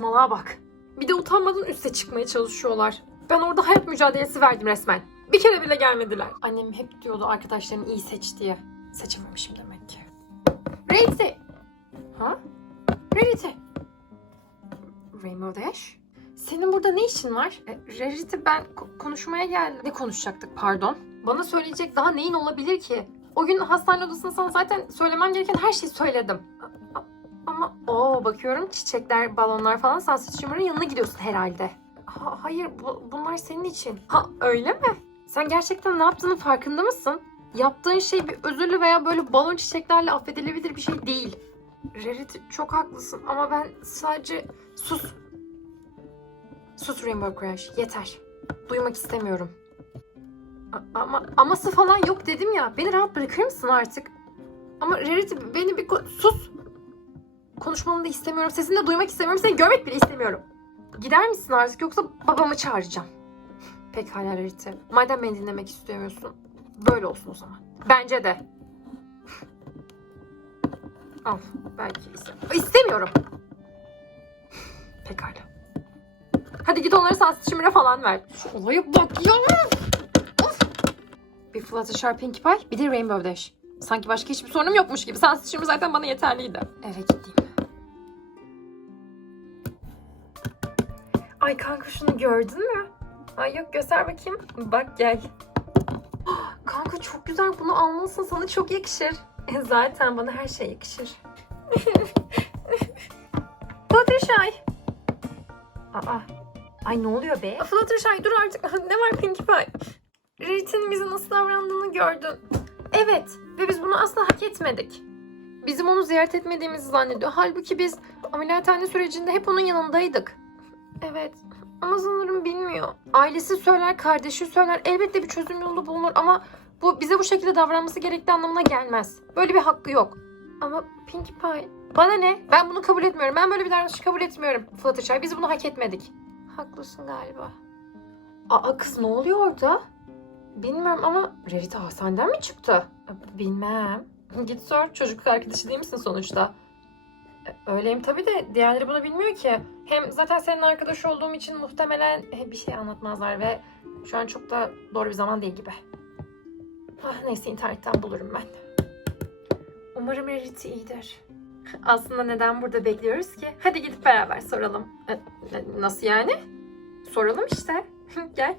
Saçmalığa bak. Bir de utanmadan üste çıkmaya çalışıyorlar. Ben orada hayat mücadelesi verdim resmen. Bir kere bile gelmediler. Annem hep diyordu arkadaşlarını iyi seç diye. Seçememişim demek ki. Rarity! Ha? Rarity! Rainbow Dash? Senin burada ne işin var? E, Rarity ben ko- konuşmaya geldim. Ne konuşacaktık pardon? Bana söyleyecek daha neyin olabilir ki? O gün hastane odasında sana zaten söylemem gereken her şeyi söyledim. Ama o bakıyorum çiçekler, balonlar falan sen sıçrımların yanına gidiyorsun herhalde. Ha, hayır bu, bunlar senin için. Ha öyle mi? Sen gerçekten ne yaptığının farkında mısın? Yaptığın şey bir özürlü veya böyle balon çiçeklerle affedilebilir bir şey değil. Rarity çok haklısın ama ben sadece sus. Sus Rainbow Crash yeter. Duymak istemiyorum. A- ama aması falan yok dedim ya. Beni rahat bırakır mısın artık? Ama Rarity beni bir sus. Konuşmanı da istemiyorum. Sesini de duymak istemiyorum. Seni görmek bile istemiyorum. Gider misin artık yoksa babamı çağıracağım. Pekala Rarity. Madem beni dinlemek istemiyorsun. Böyle olsun o zaman. Bence de. Al. Belki iste- istemiyorum. Pekala. Hadi git onlara sansçimire falan ver. Şu olaya bak ya. Of. Bir Fluttershy Pinkie Pie, bir de Rainbow Dash. Sanki başka hiçbir sorunum yokmuş gibi. Sansçimir zaten bana yeterliydi. Eve gideyim. Ay kanka şunu gördün mü? Ay yok göster bakayım. Bak gel. Kanka çok güzel bunu almalısın sana çok yakışır. E, zaten bana her şey yakışır. Fluttershy. Aa. Ay ne oluyor be? Fluttershy dur artık. ne var Pinkie Pie? Rarity'nin bize nasıl davrandığını gördün. Evet ve biz bunu asla hak etmedik. Bizim onu ziyaret etmediğimizi zannediyor. Halbuki biz ameliyathane sürecinde hep onun yanındaydık. Evet ama sanırım bilmiyor. Ailesi söyler, kardeşi söyler. Elbette bir çözüm yolu bulunur ama bu bize bu şekilde davranması gerektiği anlamına gelmez. Böyle bir hakkı yok. Ama Pinkie Pie... Bana ne? Ben bunu kabul etmiyorum. Ben böyle bir davranışı kabul etmiyorum. Fluttershy biz bunu hak etmedik. Haklısın galiba. Aa kız ne oluyor orada? Bilmiyorum ama Rarity hastaneden mi çıktı? Bilmem. Git sor. Çocukluk arkadaşı değil misin sonuçta? Öyleyim tabii de diğerleri bunu bilmiyor ki. Hem zaten senin arkadaş olduğum için muhtemelen bir şey anlatmazlar ve şu an çok da doğru bir zaman değil gibi. Ah, neyse internetten bulurum ben. Umarım Rarity iyidir. Aslında neden burada bekliyoruz ki? Hadi gidip beraber soralım. E, e, Nasıl yani? Soralım işte. Gel.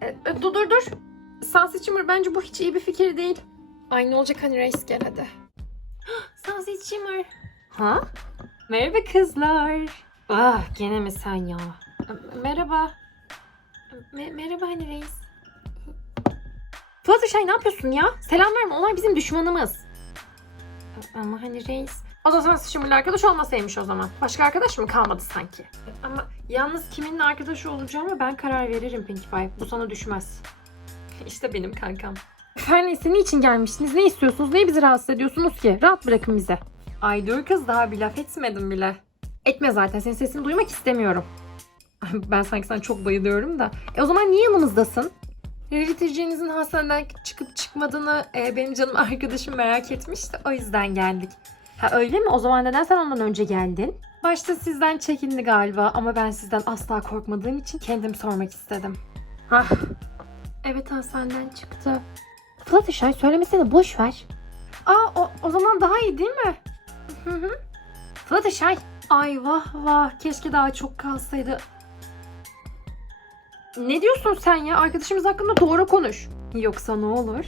E, e, Dur dur dur. Sansi Çimur bence bu hiç iyi bir fikir değil. Ay ne olacak hani reis gel hadi. Sansi Çimur. Ha? Merhaba kızlar. Ah gene mi sen ya? Merhaba. Me- merhaba hani reis. Fluttershy ne yapıyorsun ya? Selam verme onlar bizim düşmanımız. Ama hani reis. O da Sansi Çimur'la arkadaş olmasaymış o zaman. Başka arkadaş mı kalmadı sanki? Ama yalnız kiminle arkadaş olacağıma ben karar veririm Pinkie Pie. Bu sana düşmez. İşte benim kankam. Her neyse niçin gelmişsiniz? Ne istiyorsunuz? Neyi bizi rahatsız ediyorsunuz ki? Rahat bırakın bize. Ay dur kız daha bir laf etmedim bile. Etme zaten. Senin sesini duymak istemiyorum. Ben sanki sana çok bayılıyorum da. E o zaman niye yanımızdasın? Rarity'cinizin hastaneden çıkıp çıkmadığını e, benim canım arkadaşım merak etmişti. O yüzden geldik. Ha öyle mi? O zaman neden sen ondan önce geldin? Başta sizden çekindi galiba ama ben sizden asla korkmadığım için kendim sormak istedim. Ah. Evet hastaneden çıktı. Fluttershy söylemesene boş ver. Aa o, o zaman daha iyi değil mi? Hı hı. Fluttershy. Ay vah vah keşke daha çok kalsaydı. Ne diyorsun sen ya? Arkadaşımız hakkında doğru konuş. Yoksa ne olur?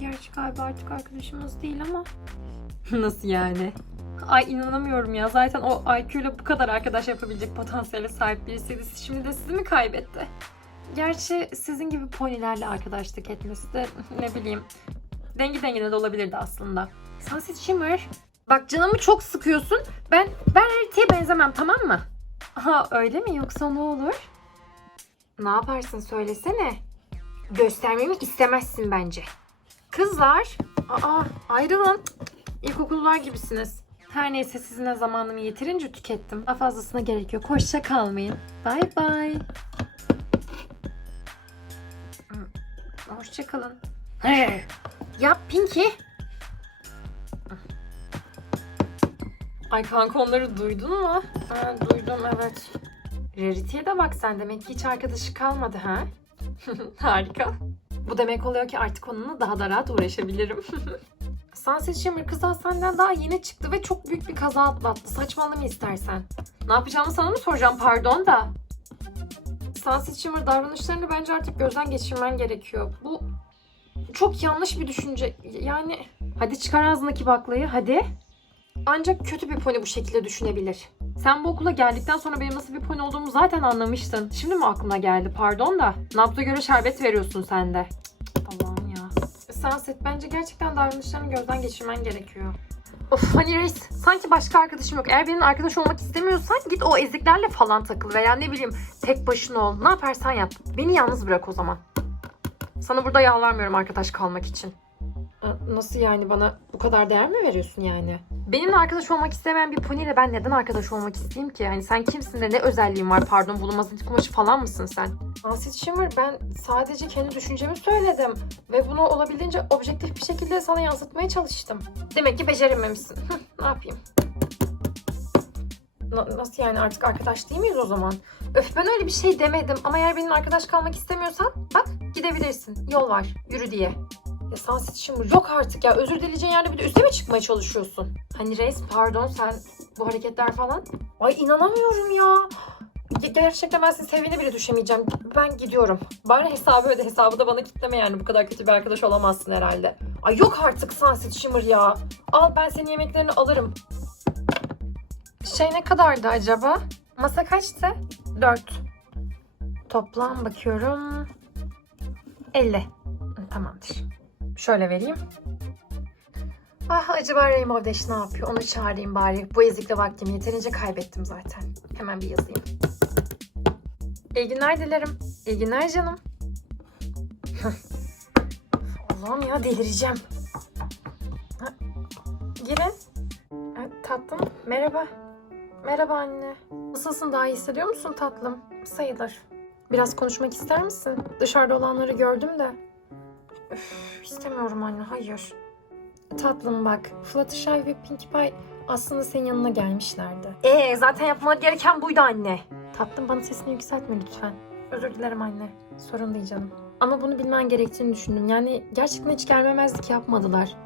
Gerçi galiba artık arkadaşımız değil ama. Nasıl yani? Ay inanamıyorum ya. Zaten o IQ ile bu kadar arkadaş yapabilecek potansiyele sahip birisiydi. Şimdi de sizi mi kaybetti? Gerçi sizin gibi ponilerle arkadaşlık etmesi de ne bileyim dengi dengine de olabilirdi aslında. Sunset Shimmer. Bak canımı çok sıkıyorsun. Ben ben Rarity'ye benzemem tamam mı? Aha öyle mi yoksa ne olur? Ne yaparsın söylesene. Göstermemi istemezsin bence. Kızlar. Aa ayrılın. İlkokullar gibisiniz. Her neyse sizinle zamanımı yeterince tükettim. Daha fazlasına gerek yok. Hoşça kalmayın. Bye bye. Hoşça kalın. Ya Pinky. Ay kanka onları duydun mu? Ha, duydum evet. Rarity'ye de bak sen demek ki hiç arkadaşı kalmadı ha? Harika. Bu demek oluyor ki artık onunla daha da rahat uğraşabilirim. Sunset Shimmer kız hastaneden daha yeni çıktı ve çok büyük bir kaza atlattı. Saçmalama istersen. Ne yapacağımı sana mı soracağım pardon da. Sunset Shimmer davranışlarını bence artık gözden geçirmen gerekiyor. Bu çok yanlış bir düşünce. Yani hadi çıkar ağzındaki baklayı hadi. Ancak kötü bir pony bu şekilde düşünebilir. Sen bu okula geldikten sonra benim nasıl bir pony olduğumu zaten anlamıştın. Şimdi mi aklına geldi pardon da. Nabza göre şerbet veriyorsun sen de. Allah'ım ya. Sunset bence gerçekten davranışlarını gözden geçirmen gerekiyor. Of hani reis sanki başka arkadaşım yok. Eğer benim arkadaş olmak istemiyorsan git o eziklerle falan takıl veya ne bileyim tek başına ol. Ne yaparsan yap. Beni yalnız bırak o zaman. Sana burada yalvarmıyorum arkadaş kalmak için. Nasıl yani bana bu kadar değer mi veriyorsun yani? Benimle arkadaş olmak istemeyen bir poniyle ben neden arkadaş olmak isteyeyim ki? Yani sen kimsin de ne özelliğin var pardon bulunmaz ilk kumaşı falan mısın sen? Asit Shimmer ben sadece kendi düşüncemi söyledim. Ve bunu olabildiğince objektif bir şekilde sana yansıtmaya çalıştım. Demek ki becerememişsin. Ne yapayım? Na- nasıl yani artık arkadaş değil miyiz o zaman? Öf ben öyle bir şey demedim ama eğer benimle arkadaş kalmak istemiyorsan bak gidebilirsin. Yol var yürü diye. Ya Sunset Shimmer yok artık ya özür dileyeceğin yerde bir de üste mi çıkmaya çalışıyorsun? Hani reis pardon sen bu hareketler falan. Ay inanamıyorum ya. Ge- Gerçekten ben senin seviyene bile düşemeyeceğim. Ben gidiyorum. Bari hesabı öde. Hesabı da bana kitleme yani. Bu kadar kötü bir arkadaş olamazsın herhalde. Ay yok artık Sunset Shimmer ya. Al ben senin yemeklerini alırım. Şey ne kadardı acaba? Masa kaçtı? 4. Toplam bakıyorum. 50. Hı, Tamamdır. Şöyle vereyim. Ah acaba Rainbow Dash ne yapıyor? Onu çağırayım bari. Bu ezikle vaktimi yeterince kaybettim zaten. Hemen bir yazayım. İyi günler dilerim. İyi günler canım. Allah'ım ya delireceğim. Ha, Girin. Tatlım merhaba. Merhaba anne. Nasılsın daha iyi hissediyor musun tatlım? Sayılır. Biraz konuşmak ister misin? Dışarıda olanları gördüm de. Üf, istemiyorum anne hayır. Tatlım bak Fluttershy ve Pinkie Pie aslında senin yanına gelmişlerdi. Ee zaten yapmaları gereken buydu anne. Tatlım bana sesini yükseltme lütfen. Özür dilerim anne. Sorun değil canım. Ama bunu bilmen gerektiğini düşündüm. Yani gerçekten hiç gelmemezlik yapmadılar.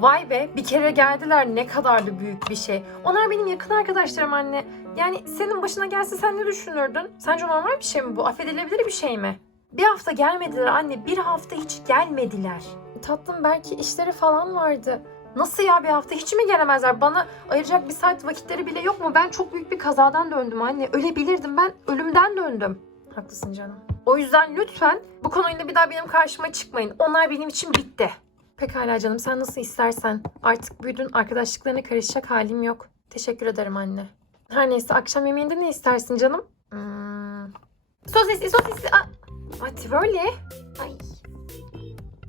Vay be bir kere geldiler ne kadar da büyük bir şey. Onlar benim yakın arkadaşlarım anne. Yani senin başına gelse sen ne düşünürdün? Sence normal bir şey mi bu? Affedilebilir bir şey mi? Bir hafta gelmediler anne. Bir hafta hiç gelmediler. Tatlım belki işleri falan vardı. Nasıl ya bir hafta hiç mi gelemezler? Bana ayıracak bir saat vakitleri bile yok mu? Ben çok büyük bir kazadan döndüm anne. Ölebilirdim ben. Ölümden döndüm. Haklısın canım. O yüzden lütfen bu konuyla bir daha benim karşıma çıkmayın. Onlar benim için bitti. Pekala canım sen nasıl istersen. Artık büyüdün arkadaşlıklarına karışacak halim yok. Teşekkür ederim anne. Her neyse akşam yemeğinde ne istersin canım? Hmm. Sosisli sosisli. Aa, Ay Tivoli. Ay.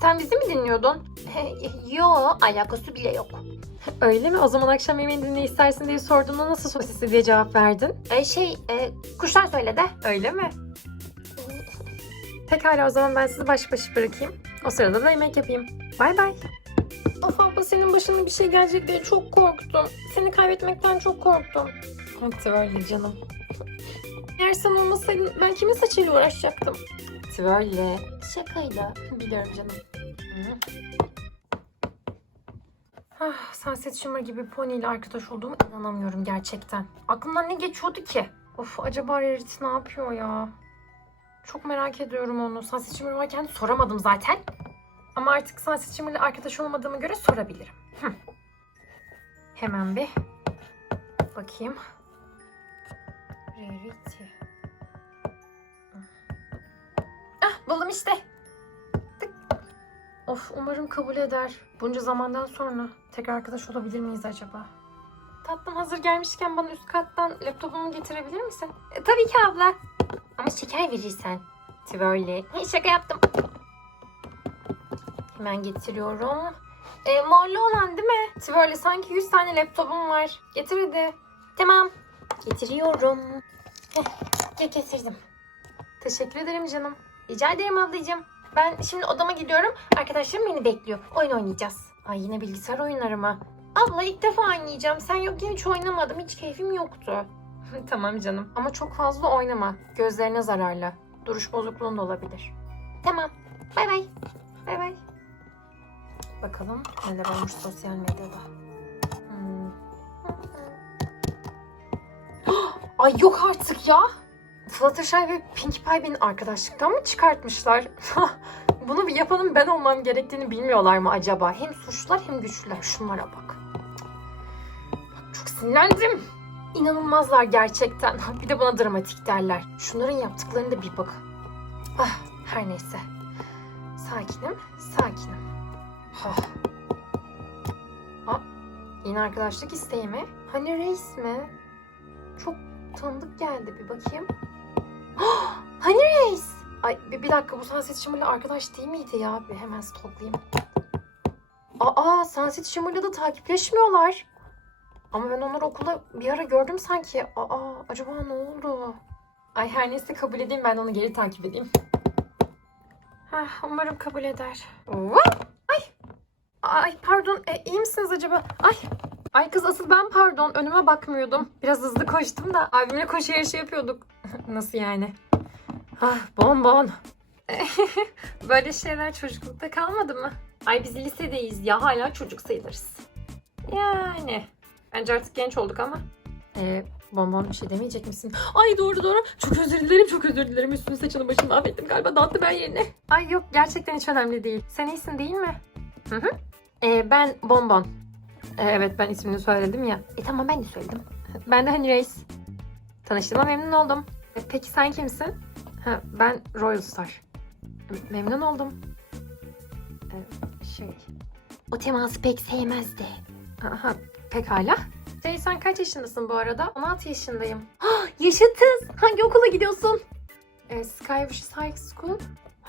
Sen bizi mi dinliyordun? Yo alakası bile yok. Öyle mi? O zaman akşam yemeğinde ne istersin diye sorduğumda nasıl sosisli diye cevap verdin? E, şey e, kuşlar söyledi. Öyle mi? Pekala o zaman ben sizi baş başa bırakayım. O sırada da yemek yapayım. Bay bay. Of abla senin başına bir şey gelecek diye çok korktum. Seni kaybetmekten çok korktum. Hadi öyle canım. Eğer sen olmasaydın ben kimin saçıyla uğraşacaktım? Böyle. Şakayla. Biliyorum canım. Ah, Sunset Shimmer gibi Pony ile arkadaş olduğumu inanamıyorum gerçekten. Aklımdan ne geçiyordu ki? Of acaba Rarity ne yapıyor ya? Çok merak ediyorum onu. Sunset Shimmer varken soramadım zaten. Ama artık Sunset Shimmer ile arkadaş olmadığıma göre sorabilirim. Hı. Hemen bir bakayım. Rarity. Buldum işte. Tık. Of umarım kabul eder. Bunca zamandan sonra tekrar arkadaş olabilir miyiz acaba? Tatlım hazır gelmişken bana üst kattan laptopumu getirebilir misin? E, tabii ki abla. Ama şeker verirsen. Tivoli. Ay, şaka yaptım. Hemen getiriyorum. E, morlu olan değil mi? Tivoli sanki 100 tane laptopum var. Getir hadi. Tamam. Getiriyorum. Heh, ge- getirdim. Teşekkür ederim canım. Rica ederim ablacığım. Ben şimdi odama gidiyorum. Arkadaşlarım beni bekliyor. Oyun oynayacağız. Ay yine bilgisayar oyunları mı? Abla ilk defa oynayacağım. Sen yokken hiç oynamadım. Hiç keyfim yoktu. tamam canım. Ama çok fazla oynama. Gözlerine zararlı. Duruş bozukluğun da olabilir. Tamam. Bay bay. Bay bay. Bakalım neler olmuş sosyal medyada. Hmm. Ay yok artık ya. Fluttershy ve Pinkie Pie beni arkadaşlıktan mı çıkartmışlar? Bunu yapanın ben olmam gerektiğini bilmiyorlar mı acaba? Hem suçlular hem güçlüler. Şunlara bak. Bak çok sinirlendim. İnanılmazlar gerçekten. Bir de buna dramatik derler. Şunların yaptıklarına da bir bak. Ah, her neyse. Sakinim, sakinim. Ah. Aa, yeni arkadaşlık isteği mi? Hani reis mi? Çok tanıdık geldi bir bakayım. Hani reis? Ay bir, bir dakika bu Sunset Shimmer'la arkadaş değil miydi ya? Bir hemen stalklayayım. Aa Sunset Shimmer'la da takipleşmiyorlar. Ama ben onları okulda bir ara gördüm sanki. Aa acaba ne oldu? Ay her neyse kabul edeyim ben onu geri takip edeyim. Hah, umarım kabul eder. Ay. Ay pardon e, iyi misiniz acaba? Ay. Ay kız asıl ben pardon önüme bakmıyordum. Biraz hızlı koştum da abimle koşu yarışı yapıyorduk. Nasıl yani? Ah bonbon. Böyle şeyler çocuklukta kalmadı mı? Ay biz lisedeyiz ya hala çocuk sayılırız. Yani. Bence artık genç olduk ama. Ee, bonbon bir şey demeyecek misin? Ay doğru doğru. Çok özür dilerim çok özür dilerim. Üstünü saçını başını mahvettim galiba. Dağıttım ben yerine. Ay yok gerçekten hiç önemli değil. Sen iyisin değil mi? Hı hı. Ee, ben bonbon. Ee, evet ben ismini söyledim ya. E tamam ben de söyledim. Ben de hani reis. Tanıştığıma memnun oldum. Peki sen kimsin? Ha, ben Royal Star. Memnun oldum. Ee, şey... O teması pek sevmezdi. Aha, pekala. Şey sen kaç yaşındasın bu arada? 16 yaşındayım. Ah, yaşıtız. Hangi okula gidiyorsun? Ee, Skywish High School.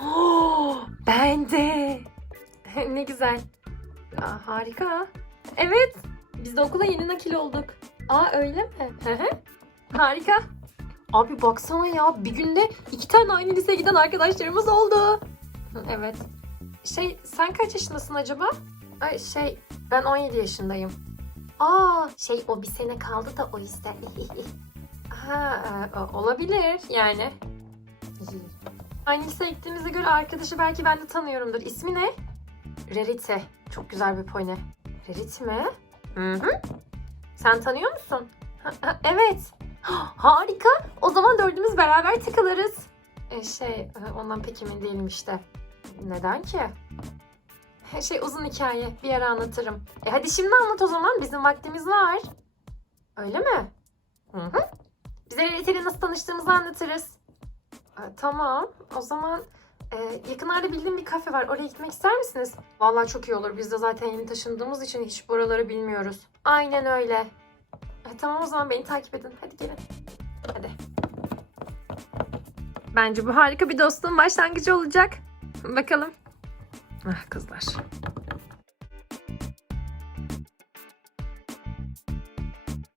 Oh, ben de. ne güzel. Aa, harika. Evet. Biz de okula yeni nakil olduk. Aa öyle mi? Harika. Abi baksana ya bir günde iki tane aynı liseye giden arkadaşlarımız oldu. Evet. Şey sen kaç yaşındasın acaba? Ay şey ben 17 yaşındayım. Aa şey o bir sene kaldı da o yüzden. ha e, olabilir yani. Aynı liseye gittiğimize göre arkadaşı belki ben de tanıyorumdur. İsmi ne? Rarity. Çok güzel bir pony. Rarity mi? Hı hı. Sen tanıyor musun? Evet. Harika. O zaman dördümüz beraber takılırız. E, şey e, ondan pek emin değilim işte. Neden ki? Her şey uzun hikaye. Bir ara anlatırım. E hadi şimdi anlat o zaman. Bizim vaktimiz var. Öyle mi? Hı hı. Bize Rarity nasıl tanıştığımızı anlatırız. E, tamam. O zaman e, yakınlarda bildiğim bir kafe var. Oraya gitmek ister misiniz? Vallahi çok iyi olur. Biz de zaten yeni taşındığımız için hiç buraları bilmiyoruz. Aynen öyle. Tamam o zaman beni takip edin. Hadi gelin. Hadi. Bence bu harika bir dostluğun başlangıcı olacak. Bakalım. Ah kızlar.